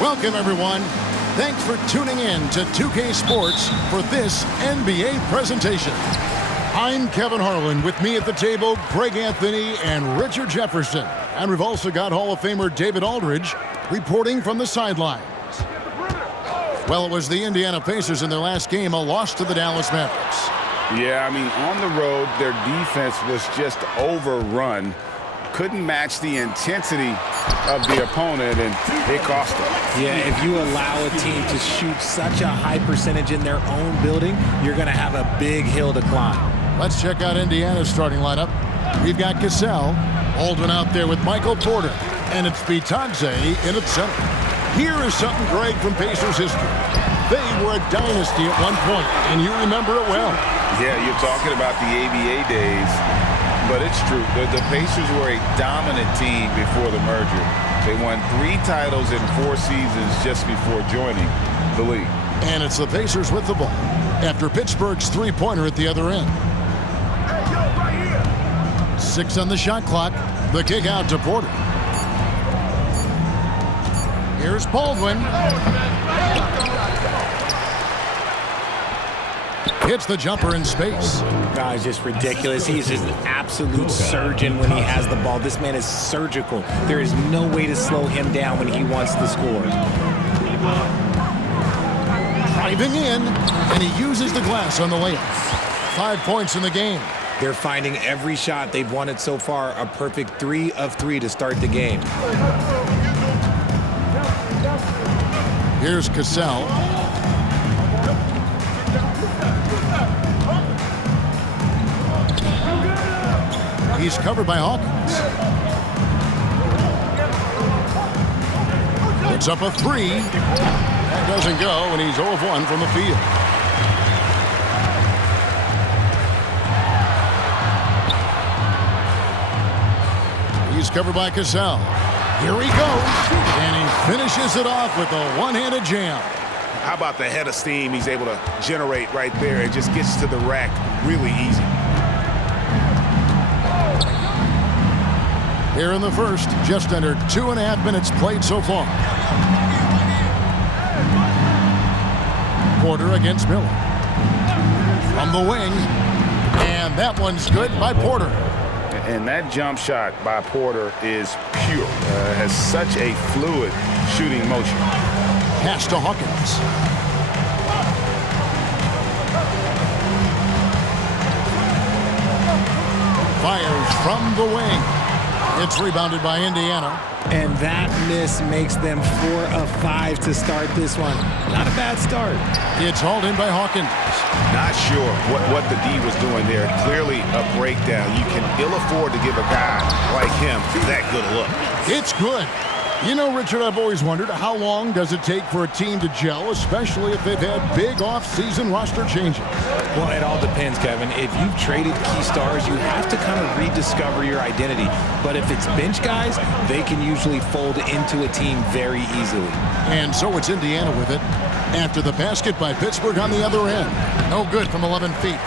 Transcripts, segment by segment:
Welcome, everyone. Thanks for tuning in to 2K Sports for this NBA presentation. I'm Kevin Harlan. With me at the table, Greg Anthony and Richard Jefferson. And we've also got Hall of Famer David Aldridge reporting from the sidelines. Well, it was the Indiana Pacers in their last game, a loss to the Dallas Mavericks. Yeah, I mean, on the road, their defense was just overrun. Couldn't match the intensity of the opponent, and it cost them. Yeah, if you allow a team to shoot such a high percentage in their own building, you're going to have a big hill to climb. Let's check out Indiana's starting lineup. We've got Cassell, Aldwin out there with Michael Porter, and it's Bitadze in at center. Here is something, Greg, from Pacers history. They were a dynasty at one point, and you remember it well. Yeah, you're talking about the ABA days. But it's true. The Pacers were a dominant team before the merger. They won 3 titles in 4 seasons just before joining the league. And it's the Pacers with the ball after Pittsburgh's three-pointer at the other end. Hey, yo, right here. 6 on the shot clock. The kick out to Porter. Here's Baldwin. Hits the jumper in space. Guy's just ridiculous. He's just an absolute surgeon when he has the ball. This man is surgical. There is no way to slow him down when he wants to score. Driving in, and he uses the glass on the layup. 5 points in the game. They're finding every shot they've wanted so far a perfect 3 of 3 to start the game. Here's Cassell. He's covered by Hawkins. Puts up a 3. That doesn't go, and he's 0 of 1 from the field. He's covered by Cassell. Here he goes, and he finishes it off with a one-handed jam. How about the head of steam he's able to generate right there? It just gets to the rack really easy. Here in the first, just under 2.5 minutes played so far. Porter against Miller. From the wing, and that one's good by Porter. And that jump shot by Porter is pure. Has such a fluid shooting motion. Pass to Hawkins. Fires from the wing. It's rebounded by Indiana. And that miss makes them 4 of 5 to start this one. Not a bad start. It's hauled in by Hawkins. Not sure what the D was doing there. Clearly a breakdown. You can ill afford to give a guy like him that good a look. It's good. You know, Richard, I've always wondered, how long does it take for a team to gel, especially if they've had big off-season roster changes? Well, it all depends, Kevin. If you've traded key stars, you have to kind of rediscover your identity. But if it's bench guys, they can usually fold into a team very easily. And so it's Indiana with it after the basket by Pittsburgh on the other end. No good from 11 feet.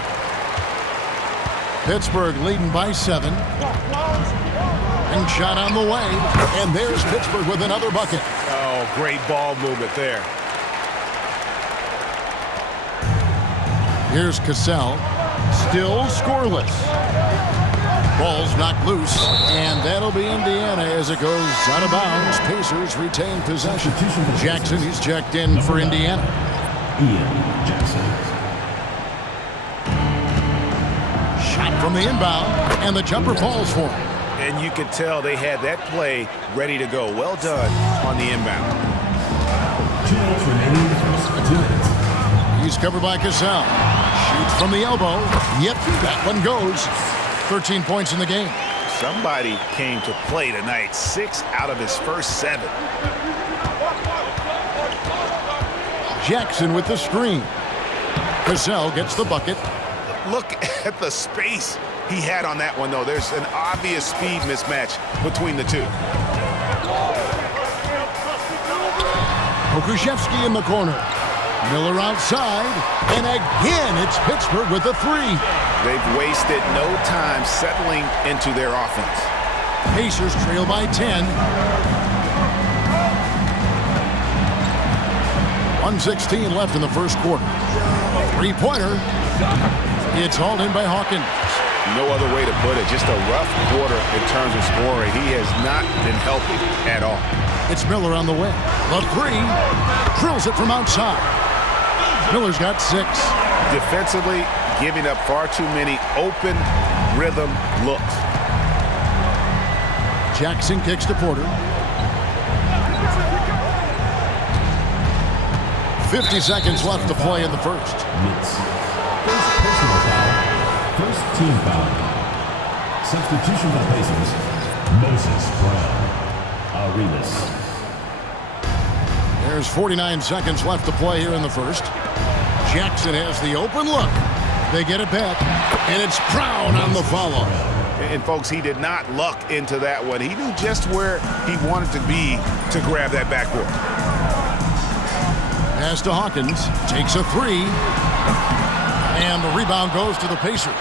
Pittsburgh leading by 7. And shot on the way, and there's Pittsburgh with another bucket. Oh, great ball movement there. Here's Cassell, still scoreless. Ball's knocked loose, and that'll be Indiana as it goes out of bounds. Pacers retain possession. Jackson, he's checked in for Indiana. Shot from the inbound, and the jumper falls for him. And you could tell they had that play ready to go. Well done on the inbound. 2 minutes remaining in the first. 2 minutes. He's covered by Cassell. Shoots from the elbow. Yep, that one goes. 13 points in the game. Somebody came to play tonight. 6 out of his first 7. Jackson with the screen. Cassell gets the bucket. Look at the space he had on that one, though. There's an obvious speed mismatch between the two. Pokuševski in the corner. Miller outside. And again, it's Pittsburgh with a 3. They've wasted no time settling into their offense. Pacers trail by 10. 1:16 left in the first quarter. Three-pointer. It's hauled in by Hawkins. No other way to put it. Just a rough quarter in terms of scoring. He has not been healthy at all. It's Miller on the wing. The three. Drills it from outside. Miller's got 6. Defensively, giving up far too many open rhythm looks. Jackson kicks to Porter. 50 seconds left to play in the first. Mintz. First personal foul. First team foul. Substitution for the Pacers. Moses Brown. Arenas. There's 49 seconds left to play here in the first. Jackson has the open look. They get it back, and it's Brown on the follow. And folks, he did not luck into that one. He knew just where he wanted to be to grab that backboard. Pass to Hawkins, takes a 3, and the rebound goes to the Pacers.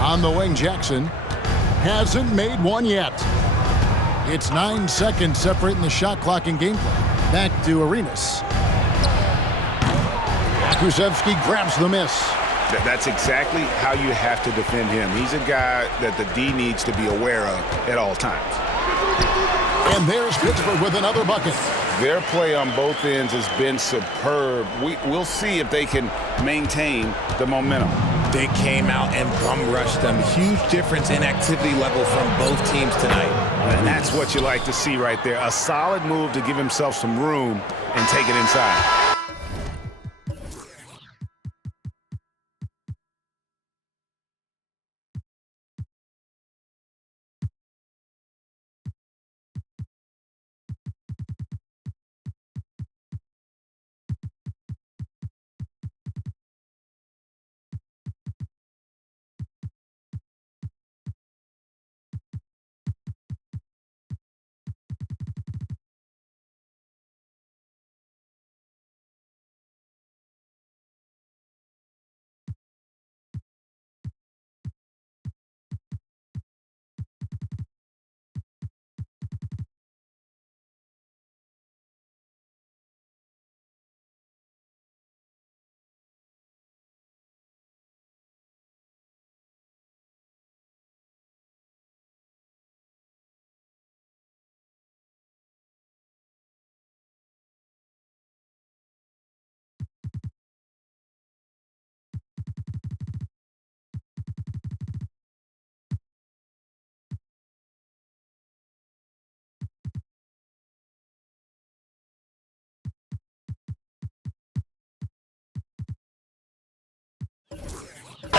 On the wing, Jackson hasn't made one yet. It's 9 seconds separating the shot clock and game clock. Back to Arenas. Kuszewski grabs the miss. That's exactly how you have to defend him. He's a guy that the D needs to be aware of at all times. And there's Pittsburgh with another bucket. Their play on both ends has been superb. We'll see if they can maintain the momentum. They came out and bum rushed them. Huge difference in activity level from both teams tonight. And that's what you like to see right there. A solid move to give himself some room and take it inside.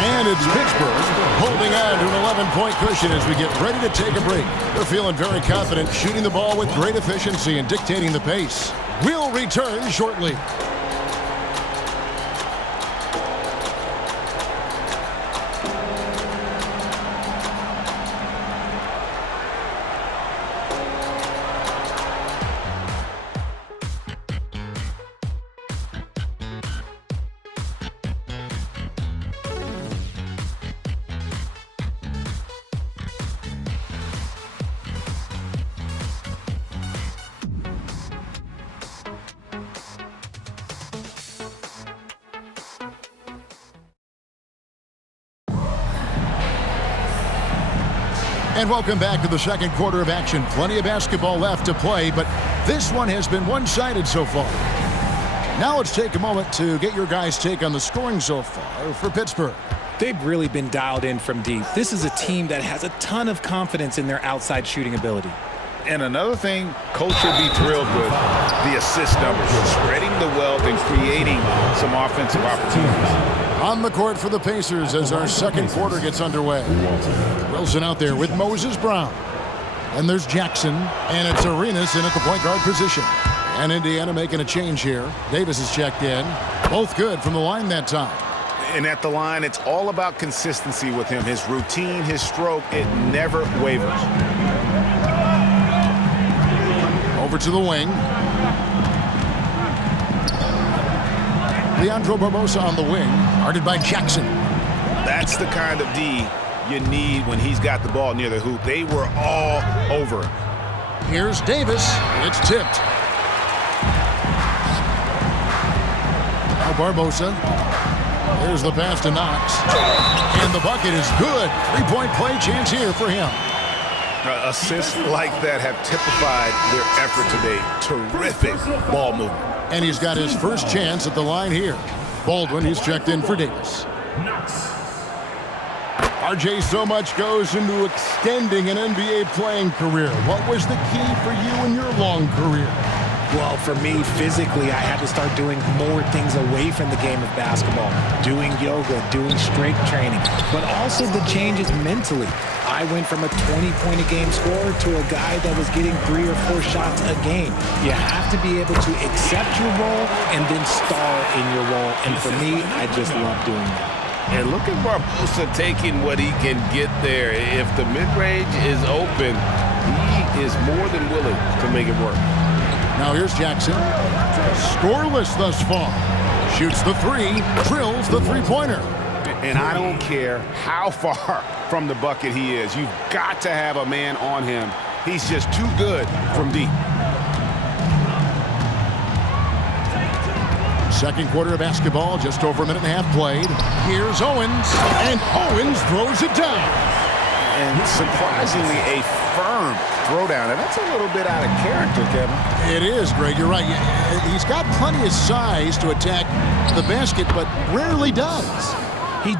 And it's Pittsburgh holding on to an 11-point cushion as we get ready to take a break. They're feeling very confident, shooting the ball with great efficiency and dictating the pace. We'll return shortly. And welcome back to the second quarter of action. Plenty of basketball left to play, but this one has been one-sided so far. Now let's take a moment to get your guys' take on the scoring so far for Pittsburgh. They've really been dialed in from deep. This is a team that has a ton of confidence in their outside shooting ability. And another thing, Coach should be thrilled with the assist numbers, spreading the wealth and creating some offensive opportunities. On the court for the Pacers as our second quarter gets underway. Wilson out there with Moses Brown. And there's Jackson, and it's Arenas in at the point guard position. And Indiana making a change here. Davis is checked in. Both good from the line that time. And at the line, it's all about consistency with him. His routine, his stroke, it never wavers. Over to the wing. Leandro Barbosa on the wing, guarded by Jackson. That's the kind of D you need when he's got the ball near the hoop. They were all over him. Here's Davis. It's tipped. Now Barbosa. There's the pass to Knox. And the bucket is good. Three-point play chance here for him. Assists like that have typified their effort today. Terrific ball movement. And he's got his first chance at the line here. Baldwin, he's checked in for Davis. RJ, so much goes into extending an NBA playing career. What was the key for you in your long career? Well, for me, physically, I had to start doing more things away from the game of basketball. Doing yoga, doing strength training, but also the changes mentally. I went from a 20-point-a-game scorer to a guy that was getting 3 or 4 shots a game. You have to be able to accept your role and then star in your role. And for me, I just love doing that. And look at Barbosa taking what he can get there. If the mid-range is open, he is more than willing to make it work. Now here's Jackson. Scoreless thus far. Shoots the 3, drills the three-pointer. And I don't care how far from the bucket he is. You've got to have a man on him. He's just too good from deep. Second quarter of basketball, just over a minute and a half played. Here's Owens, and Owens throws it down. And surprisingly, a firm throwdown. And that's a little bit out of character, Kevin. It is, Greg. You're right. He's got plenty of size to attack the basket, but rarely does. He